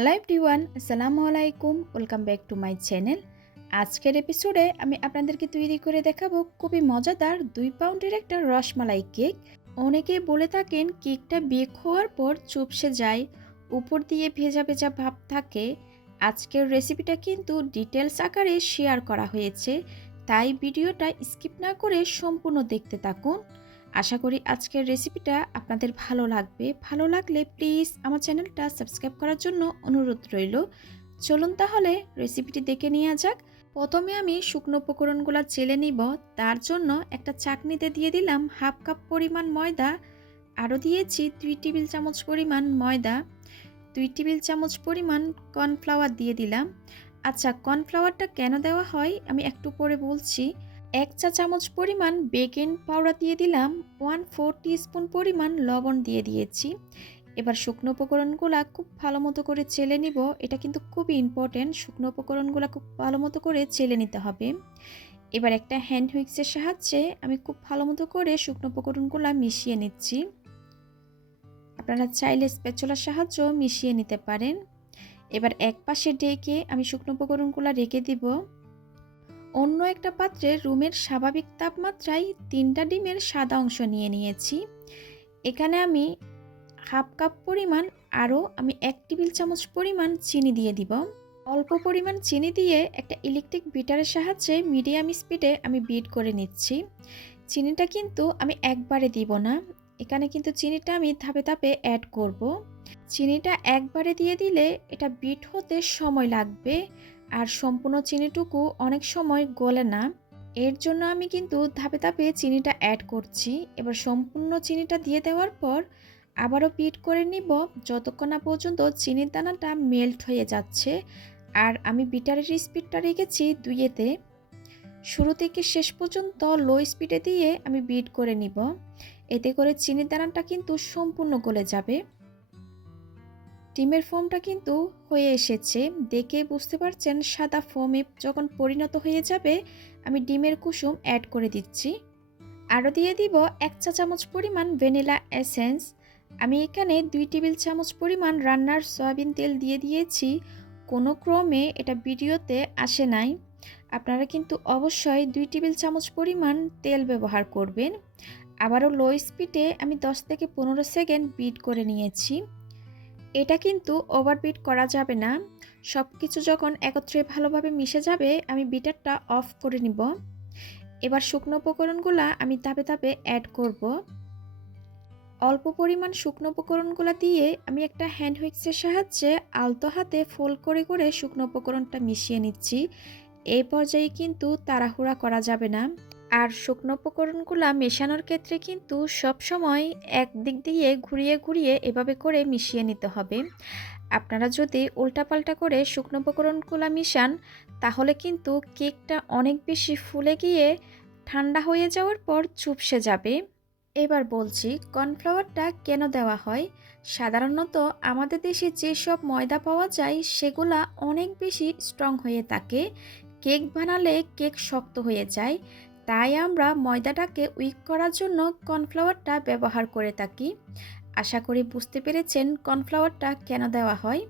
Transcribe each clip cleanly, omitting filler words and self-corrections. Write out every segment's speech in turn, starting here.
Hello everyone, আসসালামু আলাইকুম। Welcome back to my channel. আজকের এপিসোডে আমি আপনাদেরকে তৈরি করে দেখাবো খুবই মজাদার 2 পাউন্ডের একটা রসমালাই কেক। অনেকেই বলে থাকেন কেকটা বেক হওয়ার পর চুপসে যায়, উপর দিয়ে ভেজা ভেজা ভাব থাকে। আজকের রেসিপিটা কিন্তু ডিটেলস আকারে শেয়ার করা হয়েছে, তাই ভিডিওটা স্কিপ না করে সম্পূর্ণ দেখতে থাকুন। আশা করি আজকের রেসিপিটা আপনাদের ভালো লাগবে। ভালো লাগলে প্লিজ আমার চ্যানেলটা সাবস্ক্রাইব করার জন্য অনুরোধ রইল। চলুন তাহলে রেসিপিটি দেখে নেওয়া যাক। প্রথমে আমি শুকনো উপকরণগুলো চেলে নিব। তার জন্য একটা চাকনিতে দিয়ে দিলাম হাফ কাপ পরিমাণ ময়দা, আরও দিয়েছি 2 টেবিল চামচ পরিমাণ ময়দা, 2 টেবিল চামচ পরিমাণ কর্নফ্লাওয়ার দিয়ে দিলাম। আচ্ছা, কর্নফ্লাওয়ারটা কেন দেওয়া হয় আমি একটু পরে বলছি। 1 চা চামচ পরিমাণ বেকিং পাউডার দিয়ে দিলাম, 1/4 টিস্পুন পরিমাণ লবণ দিয়ে দিয়েছি। এবার শুকনো উপকরণগুলো খুব ভালো মতো করে চেলে নিব। এটা কিন্তু খুবই ইম্পর্টেন্ট, শুকনো উপকরণগুলো খুব ভালো মতো করে চেলে নিতে হবে। এবার একটা হ্যান্ড হুইক্সের সাহায্যে আমি খুব ভালো মতো করে শুকনো উপকরণগুলো মিশিয়ে নিচ্ছি। আপনারা চাইলে স্প্যাচুলার সাহায্যেও মিশিয়ে নিতে পারেন। এবার এক পাশে ঢেকে আমি শুকনো উপকরণগুলো রেখে দিব। অন্য একটা পাত্রে রুমের স্বাভাবিক তাপমাত্রায় 3টা ডিমের সাদা অংশ নিয়ে নিয়েছি। এখানে আমি হাফ কাপ পরিমাণ আরও আমি 1 টেবিল চামচ পরিমাণ চিনি দিয়ে দিব। অল্প পরিমাণ চিনি দিয়ে একটা ইলেকট্রিক বিটারের সাহায্যে মিডিয়াম স্পিডে আমি বিট করে নিচ্ছি। চিনিটা কিন্তু আমি একবারে দিব না, এখানে কিন্তু চিনিটা আমি ধাপে ধাপে অ্যাড করব। চিনিটা একবারে দিয়ে দিলে এটা বিট হতে সময় লাগবে, আর সম্পূর্ণ চিনিটুকু অনেক সময় গলে না। এর জন্য আমি কিন্তু ধাপে ধাপে চিনিটা অ্যাড করছি। এবার সম্পূর্ণ চিনিটা দিয়ে দেওয়ার পর আবারও বিট করে নিব যতক্ষণ না পর্যন্ত চিনির দানাটা মেল্ট হয়ে যাচ্ছে। আর আমি বিটারের স্পিডটা রেখেছি 2-তে। শুরু থেকে শেষ পর্যন্ত লো স্পিডে দিয়ে আমি বিট করে নিব। এতে করে চিনির দানাটা কিন্তু সম্পূর্ণ গলে যাবে। ডিমের ফোমটা কিন্তু হয়ে এসেছে, দেখে বুঝতে পারছেন সাদা ফোমে যখন পরিণত হয়ে যাবে আমি ডিমের কুসুম অ্যাড করে দিচ্ছি। আরও দিয়ে দিব 1 চা চামচ পরিমাণ ভ্যানিলা এসেন্স। আমি এখানে 2 টেবিল চামচ পরিমাণ রান্নার সয়াবিন তেল দিয়ে দিয়েছি। কোনো ক্রমে এটা ভিডিওতে আসে নাই, আপনারা কিন্তু অবশ্যই 2 টেবিল চামচ পরিমাণ তেল ব্যবহার করবেন। আবারও লো স্পিডে আমি 10 থেকে 15 সেকেন্ড বিট করে নিয়েছি। এটা কিন্তু ওভারবিট করা যাবে না। সব কিছু যখন একত্রে ভালোভাবে মিশে যাবে আমি বিটারটা অফ করে নিব। এবার শুকনো উপকরণগুলো আমি ধাপে ধাপে অ্যাড করব। অল্প পরিমাণ শুকনো উপকরণগুলো দিয়ে আমি একটা হ্যান্ড হুইক্সের সাহায্যে আলতো হাতে ফোল্ড করে করে শুকনো উপকরণটা মিশিয়ে নিচ্ছি। এই পর্যায়ে কিন্তু তাড়াহুড়া করা যাবে না। আর শুকনো উপকরণগুলো মেশানোর ক্ষেত্রে কিন্তু সব সময় একদিক দিয়ে ঘুরিয়ে ঘুরিয়ে এভাবে করে মিশিয়ে নিতে হবে। আপনারা যদি উল্টাপাল্টা করে শুকনো উপকরণগুলো মিশান তাহলে কিন্তু কেকটা অনেক বেশি ফুলে গিয়ে ঠান্ডা হয়ে যাওয়ার পর চুপসে যাবে। এবার বলছি কর্নফ্লাওয়ারটা কেন দেওয়া হয়। সাধারণত আমাদের দেশে যেসব ময়দা পাওয়া যায় সেগুলা অনেক বেশি স্ট্রং হয়ে থাকে, কেক বানালে কেক শক্ত হয়ে যায়। তাই আমরা ময়দাটাকে উইক করার জন্য কর্নফ্লাওয়ারটা ব্যবহার করে থাকি। আশা করি বুঝতে পেরেছেন কর্নফ্লাওয়ারটা কেন দেওয়া হয়।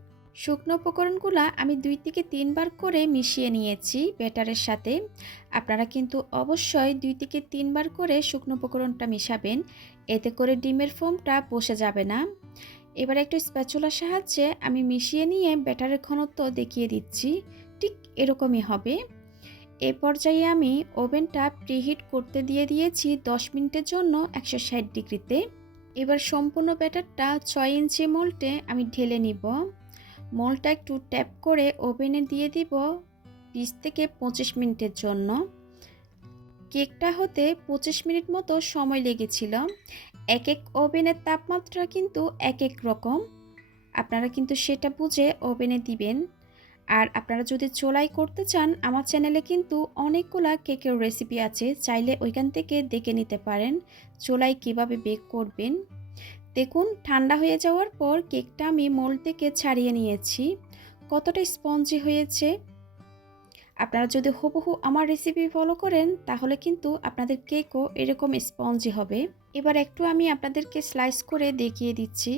শুকনো উপকরণগুলো আমি 2 থেকে 3 বার করে মিশিয়ে নিয়েছি ব্যাটারের সাথে। আপনারা কিন্তু অবশ্যই 2 থেকে 3 বার করে শুকনো উপকরণটা মিশাবেন, এতে করে ডিমের ফোমটা বসে যাবে না। এবার একটু স্প্যাচুলার সাহায্যে আমি মিশিয়ে নিয়ে ব্যাটারের ঘনত্ব দেখিয়ে দিচ্ছি, ঠিক এরকমই হবে। এ পর্যায়ে আমি ওভেনটা প্রিহিট করতে দিয়ে দিয়েছি 10 মিনিটের জন্য 160 ডিগ্রিতে। এবার সম্পূর্ণ ব্যাটারটা 6 ইঞ্চি মোল্ডে আমি ঢেলে নিব। মোল্ডটা একটু ট্যাপ করে ওভেনে দিয়ে দিব 20 থেকে 25 মিনিটের জন্য। কেকটা হতে 25 মিনিট মতো সময় লেগেছিল। এক এক ওভেনের তাপমাত্রা কিন্তু এক এক রকম, আপনারা কিন্তু সেটা বুঝে ওভেনে দিবেন। আর আপনারা যদি চুলায় করতে চান আমার চ্যানেলে কিন্তু অনেকগুলা কেকের রেসিপি আছে, চাইলে ওইখান থেকে দেখে নিতে পারেন চুলায় কিভাবে বেক করবেন। দেখুন ঠান্ডা হয়ে যাওয়ার পর কেকটা আমি মোল্ড থেকে ছাড়িয়ে নিয়েছি, কতটা স্পঞ্জি হয়েছে। আপনারা যদি হুবহু আমার রেসিপি ফলো করেন তাহলে কিন্তু আপনাদের কেকও এরকম স্পঞ্জি হবে। এবার একটু আমি আপনাদেরকে স্লাইস করে দেখিয়ে দিচ্ছি।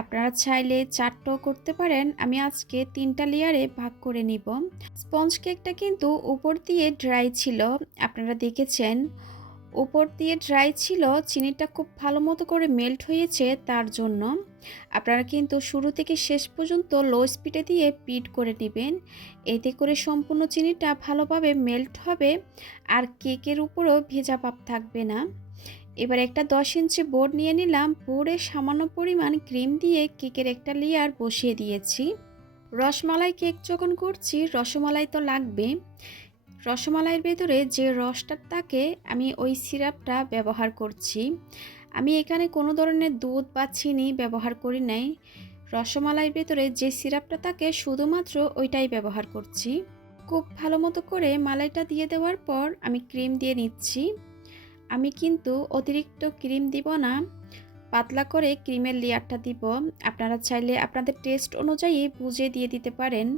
আপনারা চাইলে 4টাও করতে পারেন। আমি আজকে 3টা লেয়ারে ভাগ করে নিব। স্পঞ্জ কেকটা কিন্তু উপর দিয়ে ড্রাই ছিল, আপনারা দেখেছেন। উপর দিয়ে ড্রাই ছিল, চিনিটা খুব ভালো মতো করে মেল্ট হয়েছে তার জন্য। আপনারা কিন্তু শুরু থেকে শেষ পর্যন্ত লো স্পিডে দিয়ে বিট করে নেবেন। এতে করে সম্পূর্ণ চিনিটা ভালোভাবে মেল্ট হবে আর কেকের উপরও ভেজা ভাব থাকবে না। এবার একটা 10 ইঞ্চি বোর্ড নিয়ে নিলাম। বোর্ডে সামান্য পরিমাণ ক্রিম দিয়ে কেকের একটা লেয়ার বসিয়ে দিয়েছি। রসমালাই কেক যখন করছি, রসমালাই তো লাগবে। রসমালাইয়ের ভেতরে যে রসটা থাকে, আমি ওই সিরাপটা ব্যবহার করছি। আমি এখানে কোনো ধরনের দুধ বা চিনি ব্যবহার করি নাই। রসমালাইয়ের ভেতরে যে সিরাপটা থাকে শুধুমাত্র ওইটাই ব্যবহার করছি। খুব ভালো মতো করে মালাইটা দিয়ে দেওয়ার পর আমি ক্রিম দিয়ে নিচ্ছি। আমি কিন্তু অতিরিক্ত ক্রিম দিব না, পাতলা করে ক্রিমের লেয়ারটা দিব। আপনারা চাইলে আপনাদের টেস্ট অনুযায়ী বুঝে দিয়ে দিতে পারেন।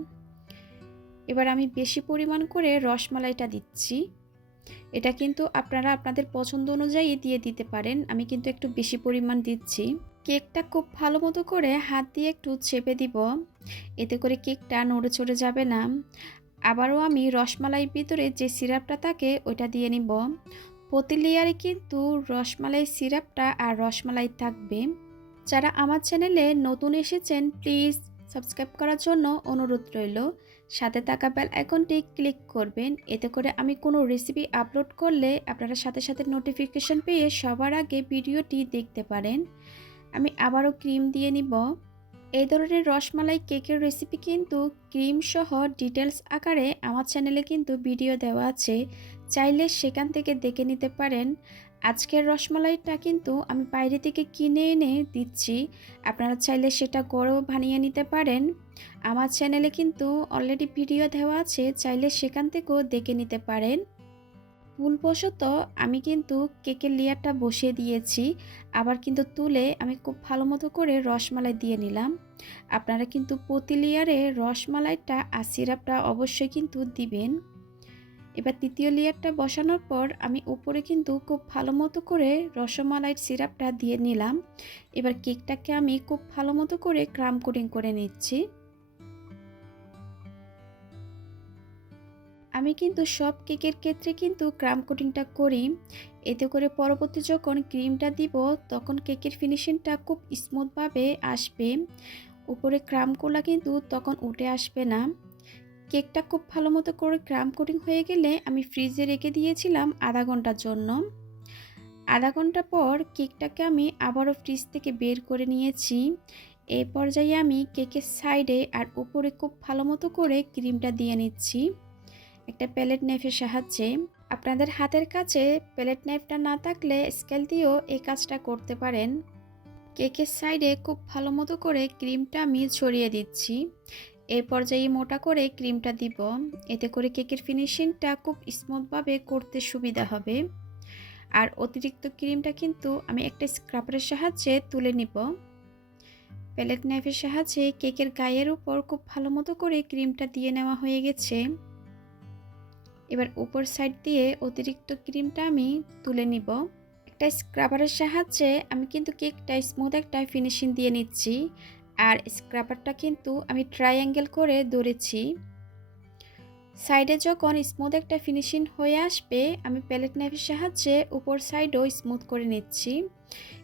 এবার আমি বেশি পরিমাণ করে রসমালাইটা দিচ্ছি। এটা কিন্তু আপনারা আপনাদের পছন্দ অনুযায়ী দিয়ে দিতে পারেন। আমি কিন্তু একটু বেশি পরিমাণ দিচ্ছি। কেকটা খুব ভালো মতো করে হাত দিয়ে একটু চেপে দিব, এতে করে কেকটা নড়ে চড়ে যাবে না। আবারও আমি রসমালাইয়ের ভিতরে যে সিরাপটা থাকে ওইটা দিয়ে নিব। প্রতি লেয়ারে কিন্তু রসমালাই সিরাপটা আর রসমালাই থাকবে। যারা আমার চ্যানেলে নতুন এসেছেন, প্লিজ সাবস্ক্রাইব করার জন্য অনুরোধ রইল। সাথে থাকা বেল আইকনটি ক্লিক করবেন, এতে করে আমি কোনো রেসিপি আপলোড করলে আপনারা সাথে সাথে নোটিফিকেশন পেয়ে সবার আগে ভিডিওটি দেখতে পারেন। আমি আবারও ক্রিম দিয়ে নিব। এই ধরনের রসমালাই কেকের রেসিপি কিন্তু ক্রিম সহ ডিটেলস আকারে আমার চ্যানেলে কিন্তু ভিডিও দেওয়া আছে, চাইলে সেখান থেকে দেখে নিতে পারেন। আজকের রসমালাইটা কিন্তু আমি বাইরে থেকে কিনে এনে দিচ্ছি, আপনারা চাইলে সেটা ঘরেও বানিয়ে নিতে পারেন। আমার চ্যানেলে কিন্তু অলরেডি ভিডিও দেওয়া আছে, চাইলে সেখান থেকেও দেখে নিতে পারেন। ভুলবশত আমি কিন্তু কেকের লেয়ারটা বসিয়ে দিয়েছি, আবার কিন্তু তুলে আমি খুব ভালো মতো করে রসমালাই দিয়ে নিলাম। আপনারা কিন্তু প্রতি লেয়ারে রসমালাইটা আর সিরাপটা অবশ্যই কিন্তু দিবেন। এবার দ্বিতীয় লেয়ারটা বসানোর পর আমি উপরে কিন্তু খুব ভালো মতো করে রসমালাইয়ের সিরাপটা দিয়ে নিলাম। এবার কেকটাকে আমি খুব ভালো মতো করে ক্রাম কোটিং করে নিচ্ছি। আমি কিন্তু সব কেকের ক্ষেত্রে কিন্তু ক্রাম কোটিংটা করি, এতে করে পরবর্তী যখন ক্রিমটা দিব তখন কেকের ফিনিশিংটা খুব স্মুথভাবে আসবে। উপরে ক্রামগুলো কিন্তু তখন উঠে আসবে না। কেকটা খুব ভালো মতো করে ক্রাম কোটিং হয়ে গেলে আমি ফ্রিজে রেখে দিয়েছিলাম আধা ঘন্টার জন্য। আধা ঘন্টা পর কেকটাকে আমি আবারও ফ্রিজ থেকে বের করে নিয়েছি। এই পর্যায়ে আমি কেকের সাইডে আর উপরে খুব ভালো মতো করে ক্রিমটা দিয়ে নিচ্ছি একটা প্যালেট নাইফের সাহায্যে। আপনাদের হাতের কাছে প্যালেট নাইফটা না থাকলে স্কেল দিয়েও এই কাজটা করতে পারেন। কেকের সাইডে খুব ভালো মতো করে ক্রিমটা আমি ছড়িয়ে দিচ্ছি। এই পর্যায়ে মোটা করে ক্রিমটা দিব, এতে করে কেকের ফিনিশিংটা খুব স্মুথভাবে করতে সুবিধা হবে। আর অতিরিক্ত ক্রিমটা কিন্তু আমি একটা স্ক্রাবারের সাহায্যে তুলে নিব। প্যালেট নাইফের সাহায্যে কেকের গায়ের উপর খুব ভালো মতো করে ক্রিমটা দিয়ে নেওয়া হয়ে গেছে। এবার উপর সাইড দিয়ে অতিরিক্ত ক্রিমটা আমি তুলে নিব। একটা স্ক্রাবারের সাহায্যে আমি কিন্তু কেকটা স্মুথ একটা ফিনিশিং দিয়ে নিচ্ছি। আর স্ক্রাবারটা কিন্তু আমি ট্রায়াঙ্গেল করে ধরেছি। সাইডে যখন স্মুথ একটা ফিনিশিং হয়ে আসবে আমি প্যালেট নাইফের সাহায্যে উপর সাইডও স্মুথ করে নিচ্ছি।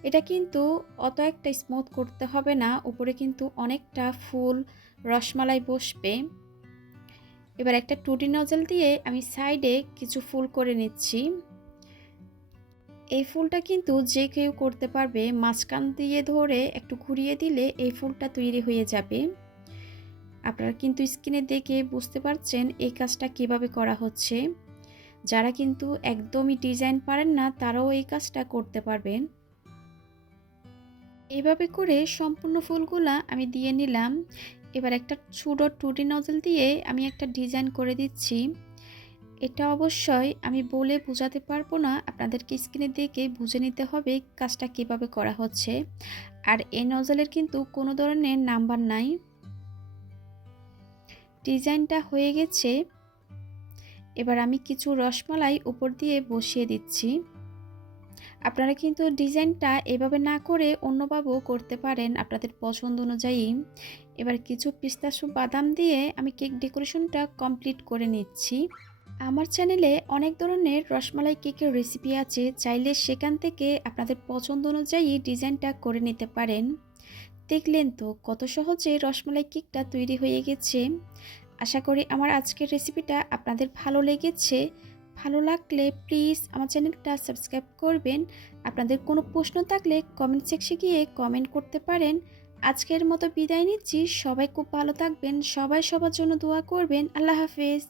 এটা কিন্তু অত একটা স্মুথ করতে হবে না, উপরে কিন্তু অনেকটা ফুল রসমালাই বসবে। এবার একটা টুটি নজল দিয়ে আমি সাইডে কিছু ফুল করে নিচ্ছি। এই ফুলটা কিন্তু যে কেউ করতে পারবে, মাঝখান দিয়ে ধরে একটু ঘুরিয়ে দিলে এই ফুলটা তৈরি হয়ে যাবে। আপনারা কিন্তু স্ক্রিনে দেখে বুঝতে পারছেন এই কাজটা কিভাবে করা হচ্ছে। যারা কিন্তু একদমই ডিজাইন পারেন না তারাও এই কাজটা করতে পারবেন। এইভাবে করে সম্পূর্ণ ফুলগুলা আমি দিয়ে নিলাম। এবার একটা ছোট টুটি নজল দিয়ে আমি একটা ডিজাইন করে দিচ্ছি। এটা অবশ্যই আমি বলে বোঝাতে পারবো না, আপনাদেরকে স্ক্রিনে দেখে বুঝে নিতে হবে কাজটা কিভাবে করা হচ্ছে। আর এই নজলের কিন্তু কোনো ধরনের নাম্বার নাই। ডিজাইনটা হয়ে গেছে। এবার আমি কিছু রসমালাই উপর দিয়ে বসিয়ে দিচ্ছি। আপনারা কিন্তু ডিজাইনটা এভাবে না করে অন্যভাবেও করতে পারেন আপনাদের পছন্দ অনুযায়ী। এবার কিছু পিস্তাশু বাদাম দিয়ে আমি কেক ডেকোরেশনটা কমপ্লিট করে নিচ্ছি। আমার চ্যানেলে অনেক ধরনের রসমালাই কেকের রেসিপি আছে, চাইলে সেখান থেকে আপনাদের পছন্দ অনুযায়ী ডিজাইনটা করে নিতে পারেন। দেখলেন তো কত সহজে রসমালাই কেকটা তৈরি হয়ে গেছে। আশা করি আমার আজকের রেসিপিটা আপনাদের ভালো লেগেছে। ভালো লাগলে প্লিজ আমার চ্যানেলটা সাবস্ক্রাইব করবেন। আপনাদের কোনো প্রশ্ন থাকলে কমেন্ট সেকশনে গিয়ে কমেন্ট করতে পারেন। আজকের মতো বিদায় নিচ্ছি। সবাই খুব ভালো থাকবেন। সবাই সবার জন্য দোয়া করবেন। আল্লাহ হাফেজ।